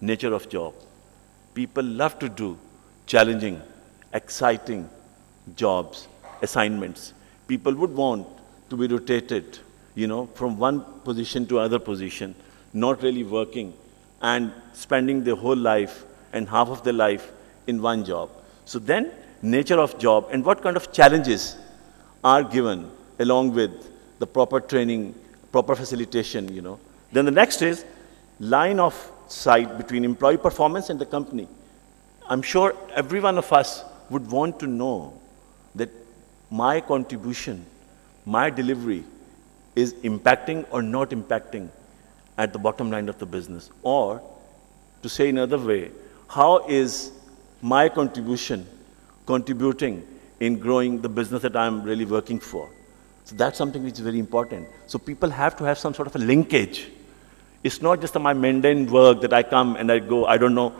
nature of job. People love to do challenging, exciting jobs, assignments. People would want to be rotated, from one position to another position, not really working and spending their whole life and half of their life in one job. So then, nature of job and what kind of challenges are given along with the proper training, proper facilitation. Then the next is line of sight between employee performance and the company. I'm sure every one of us would want to know that my contribution, my delivery is impacting or not impacting at the bottom line of the business. Or, to say in another way, how is my contribution contributing in growing the business that I'm really working for? So that's something which is very important. So people have to have some sort of a linkage. It's not just my mundane work that I come and I go, I don't know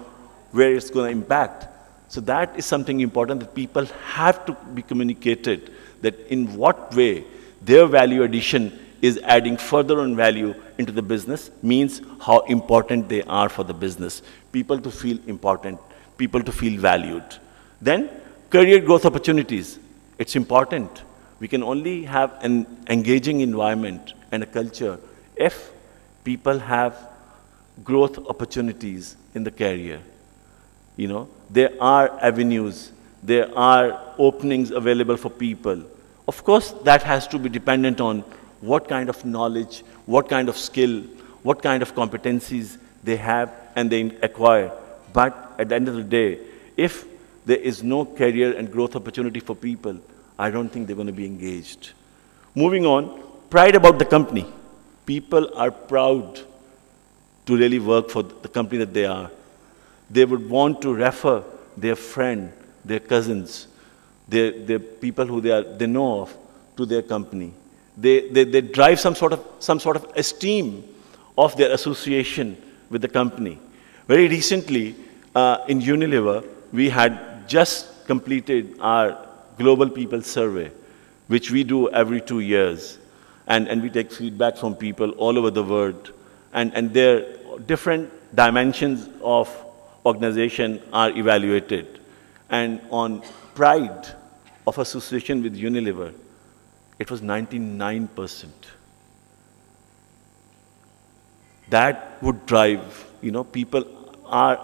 where it's going to impact. So that is something important that people have to be communicated, that in what way their value addition is adding further on value into the business, means how important they are for the business. People to feel important, people to feel valued. Then, career growth opportunities. It's important. We can only have an engaging environment and a culture if people have growth opportunities in the career. There are avenues, there are openings available for people. Of course, that has to be dependent on what kind of knowledge, what kind of skill, what kind of competencies they have and they acquire. But at the end of the day, if there is no career and growth opportunity for people, I don't think they're going to be engaged. Moving on, pride about the company. People are proud to really work for the company that they are. They would want to refer their friend, their cousins, their people who they know of to their company. They drive some sort of esteem of their association with the company. Very recently, in Unilever, we had just completed our Global People Survey, which we do every 2 years. And we take feedback from people all over the world. And their different dimensions of organization are evaluated. And on pride of association with Unilever, it was 99%. That would drive, people are,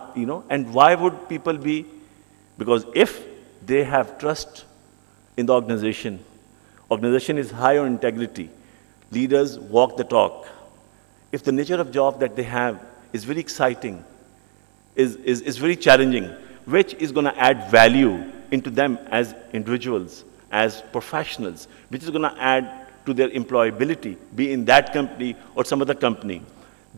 and why would people be? Because if they have trust in the organization is high on integrity, leaders walk the talk. If the nature of job that they have is very exciting, is very challenging, which is going to add value into them as individuals, as professionals, which is going to add to their employability, be in that company or some other company.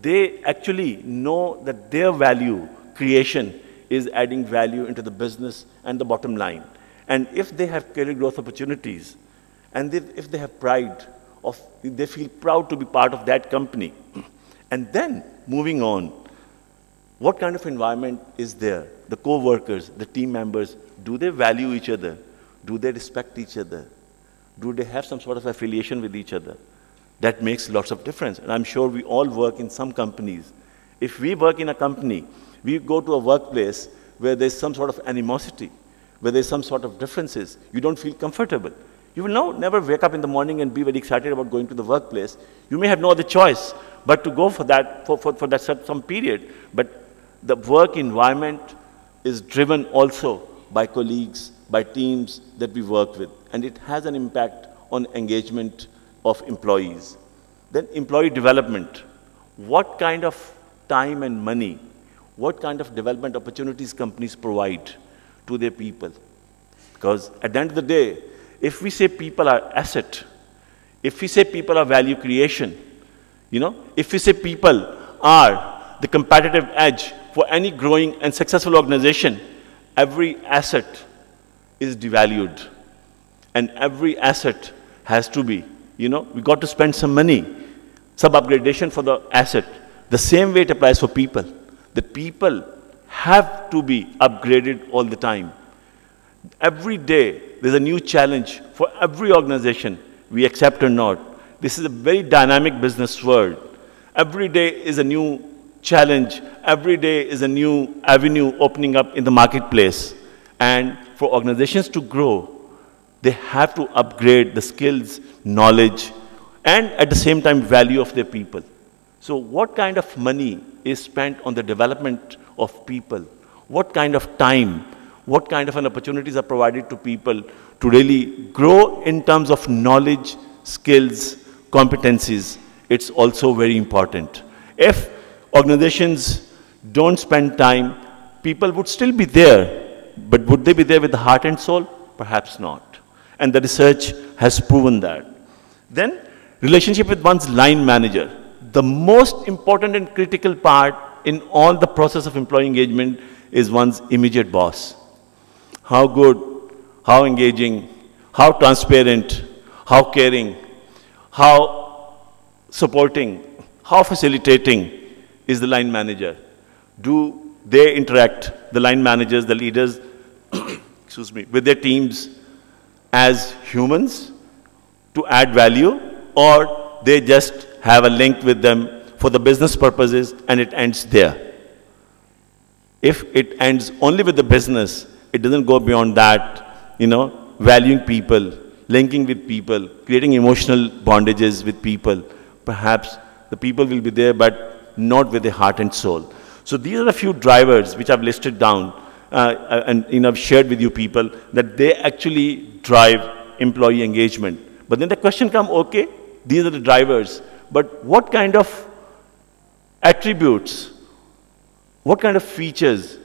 They actually know that their value creation is adding value into the business and the bottom line. And if they have career growth opportunities, and if they have pride, they feel proud to be part of that company. And then, moving on, what kind of environment is there? The co-workers, the team members, do they value each other? Do they respect each other? Do they have some sort of affiliation with each other? That makes lots of difference. And I'm sure we all work in some companies. If we work in a company, we go to a workplace where there's some sort of animosity, where there's some sort of differences, you don't feel comfortable. You will never wake up in the morning and be very excited about going to the workplace. You may have no other choice but to go for that, for that some period. But the work environment is driven also by colleagues, by teams that we work with. And it has an impact on engagement of employees. Then employee development. What kind of time and money, what kind of development opportunities companies provide to their people? Because at the end of the day, if we say people are asset, if we say people are value creation, if we say people are the competitive edge for any growing and successful organization, every asset is devalued. And every asset has to be, we got to spend some money, some upgradation for the asset. The same way it applies for people. The people have to be upgraded all the time. Every day, there's a new challenge for every organization, we accept or not. This is a very dynamic business world. Every day is a new challenge. Every day is a new avenue opening up in the marketplace. And for organizations to grow, they have to upgrade the skills, knowledge, and at the same time, value of their people. So what kind of money is spent on the development of people? What kind of time, what kind of an opportunities are provided to people to really grow in terms of knowledge, skills, competencies? It's also very important. If organizations don't spend time, people would still be there, but would they be there with the heart and soul? Perhaps not. And the research has proven that. Then, relationship with one's line manager. The most important and critical part in all the process of employee engagement is one's immediate boss. How good, how engaging, how transparent, how caring, how supporting, how facilitating is the line manager. Do they interact, the line managers, the leaders, excuse me, with their teams as humans to add value, or they just have a link with them for the business purposes and it ends there? If it ends only with the business, it doesn't go beyond that, valuing people, linking with people, creating emotional bondages with people. Perhaps the people will be there, but not with their heart and soul. So these are a few drivers which I've listed down and I've shared with you people that they actually drive employee engagement. But then the question comes, okay, these are the drivers, but what kind of attributes, what kind of features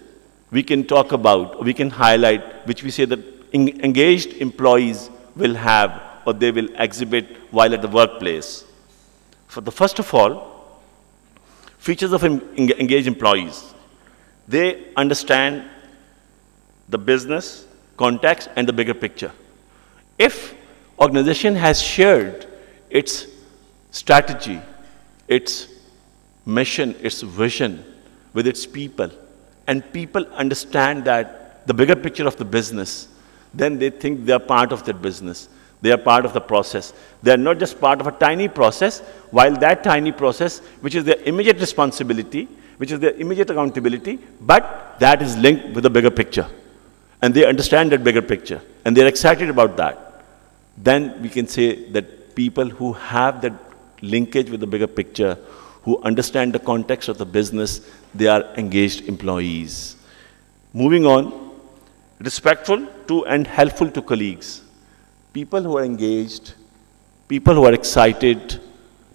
we can talk about, or we can highlight, which we say that engaged employees will have or they will exhibit while at the workplace? For the first of all, features of engaged employees. They understand the business context and the bigger picture. If organization has shared its strategy, its mission, its vision with its people, and people understand that the bigger picture of the business, then they think they are part of that business. They are part of the process. They are not just part of a tiny process, while that tiny process, which is their immediate responsibility, which is their immediate accountability, but that is linked with the bigger picture. And they understand that bigger picture, and they're excited about that. Then we can say that people who have that linkage with the bigger picture, who understand the context of the business, they are engaged employees. Moving on, respectful to and helpful to colleagues. People who are engaged, people who are excited,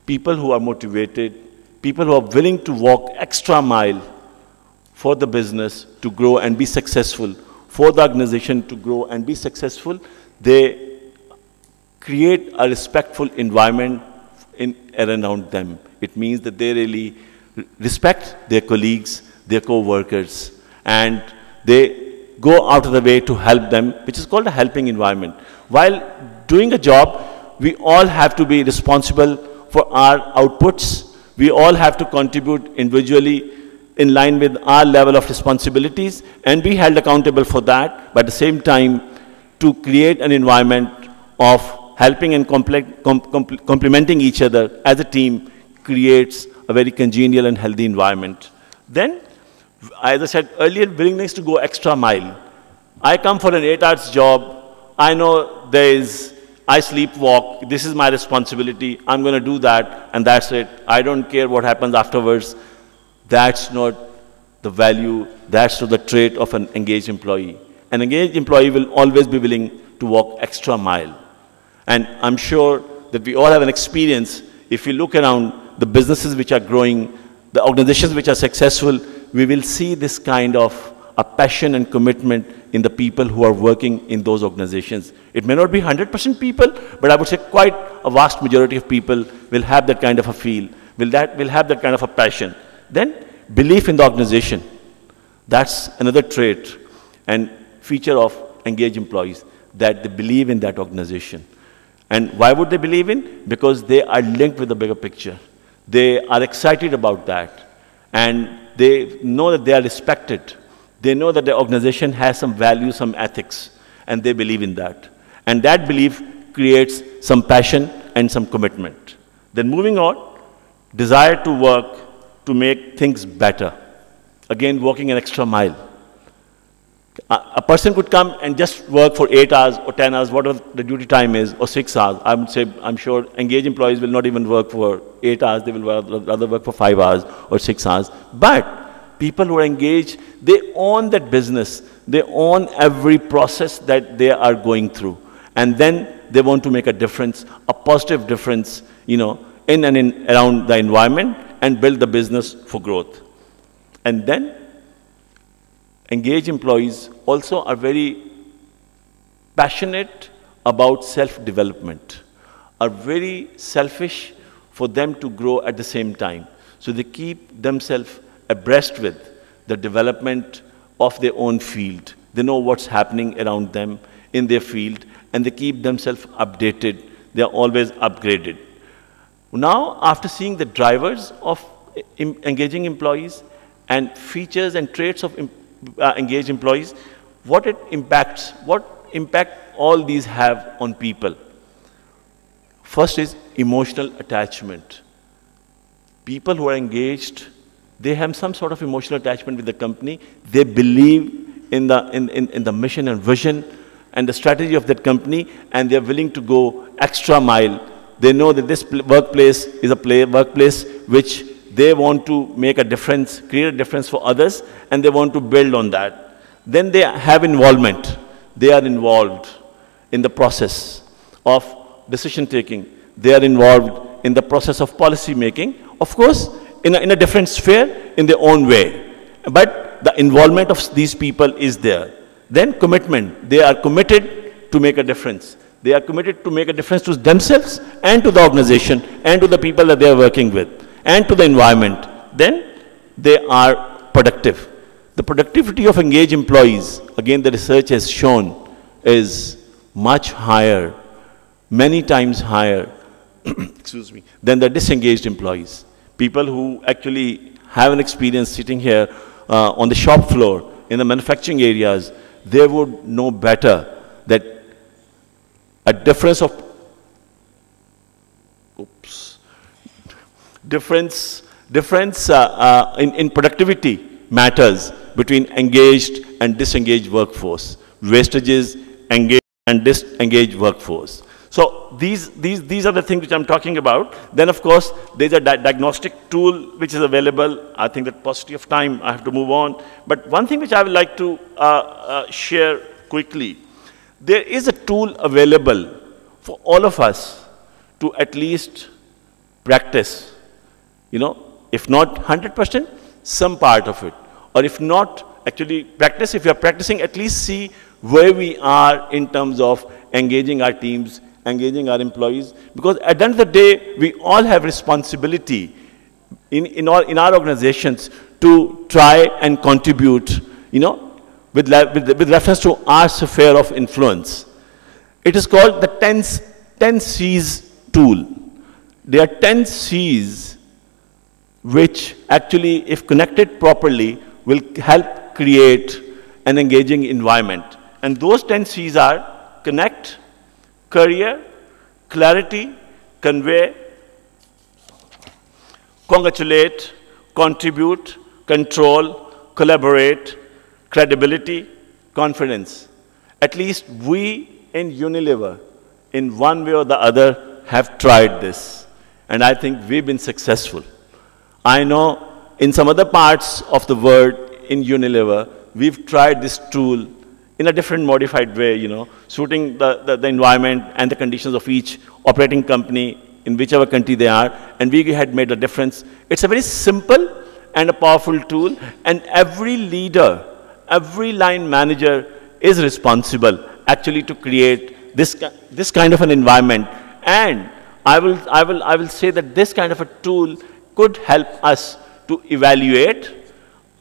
people who are motivated, people who are willing to walk extra mile for the business to grow and be successful, for the organization to grow and be successful, they create a respectful environment in and around them. It means that they really respect their colleagues, their co-workers, and they go out of the way to help them, which is called a helping environment. While doing a job, we all have to be responsible for our outputs. We all have to contribute individually in line with our level of responsibilities and be held accountable for that, but at the same time to create an environment of helping and complementing each other as a team creates a very congenial and healthy environment. Then, as I said earlier, willingness to go extra mile. I come for an 8-hour job. I know I sleepwalk. This is my responsibility. I'm going to do that, and that's it. I don't care what happens afterwards. That's not the value. That's not the trait of an engaged employee. An engaged employee will always be willing to walk extra mile. And I'm sure that we all have an experience. If we look around the businesses which are growing, the organizations which are successful, we will see this kind of a passion and commitment in the people who are working in those organizations. It may not be 100% people, but I would say quite a vast majority of people will have that kind of a feel, will have that kind of a passion. Then, belief in the organization. That's another trait and feature of engaged employees, that they believe in that organization. And why would they believe in? Because they are linked with the bigger picture. They are excited about that. And they know that they are respected. They know that the organization has some values, some ethics, and they believe in that. And that belief creates some passion and some commitment. Then moving on, desire to work to make things better. Again, walking an extra mile. A person could come and just work for 8 hours or 10 hours, whatever the duty time is, or 6 hours. I would say, I'm sure engaged employees will not even work for 8 hours. They will rather work for 5 hours or 6 hours. But people who are engaged, they own that business. They own every process that they are going through. And then they want to make a difference, a positive difference, you know, in and around the environment and build the business for growth. And then engaged employees also are very passionate about self-development, are very selfish for them to grow at the same time. So they keep themselves abreast with the development of their own field. They know what's happening around them in their field, and they keep themselves updated. They are always upgraded. Now, after seeing the drivers of engaging employees and features and traits of engaged employees, what impact all these have on people? First is emotional attachment. People who are engaged, they have some sort of emotional attachment with the company. They believe in the mission and vision and the strategy of that company, and they're willing to go extra mile. They know that this workplace is a workplace which they want to make a difference, create a difference for others, and they want to build on that. Then they have involvement. They are involved in the process of decision taking. They are involved in the process of policy making, of course, in a different sphere, in their own way. But the involvement of these people is there. Then commitment. They are committed to make a difference. They are committed to make a difference to themselves and to the organization and to the people that they are working with and to the environment. Then they are productive. The productivity of engaged employees, again the research has shown, is much higher, many times higher, excuse me, than the disengaged employees. People who actually have an experience sitting here on the shop floor, in the manufacturing areas, they would know better that a difference of, in productivity matters between engaged and disengaged workforce, wastages, engaged and disengaged workforce. So these are the things which I'm talking about. Then, of course, there's a diagnostic tool which is available. I think that paucity of time, I have to move on. But one thing which I would like to share quickly, there is a tool available for all of us to at least practice, you know, if not 100%, some part of it. Or if not, actually practice, if you're practicing, at least see where we are in terms of engaging our teams, engaging our employees. Because at the end of the day, we all have responsibility in our organizations to try and contribute, you know, with reference to our sphere of influence. It is called the 10 C's tool. There are 10 C's which actually, if connected properly, will help create an engaging environment. And those 10 C's are connect, career, clarity, convey, congratulate, contribute, control, collaborate, credibility, confidence. At least we in Unilever, in one way or the other, have tried this. And I think we've been successful. I know in some other parts of the world in Unilever, we've tried this tool in a different modified way, you know, suiting the environment and the conditions of each operating company in whichever country they are, and we had made a difference. It's a very simple and a powerful tool, and every leader, every line manager is responsible actually to create this kind of an environment. And I will say that this kind of a tool could help us to evaluate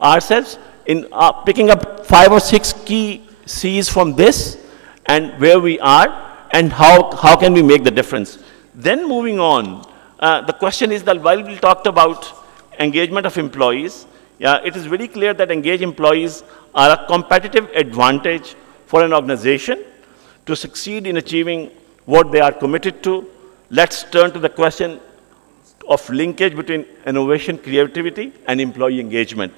ourselves in picking up 5 or 6 key C's from this and where we are and how can we make the difference. Then moving on, the question is that while we talked about engagement of employees, it is very clear that engaged employees are a competitive advantage for an organization to succeed in achieving what they are committed to. Let's turn to the question of linkage between innovation, creativity, and employee engagement.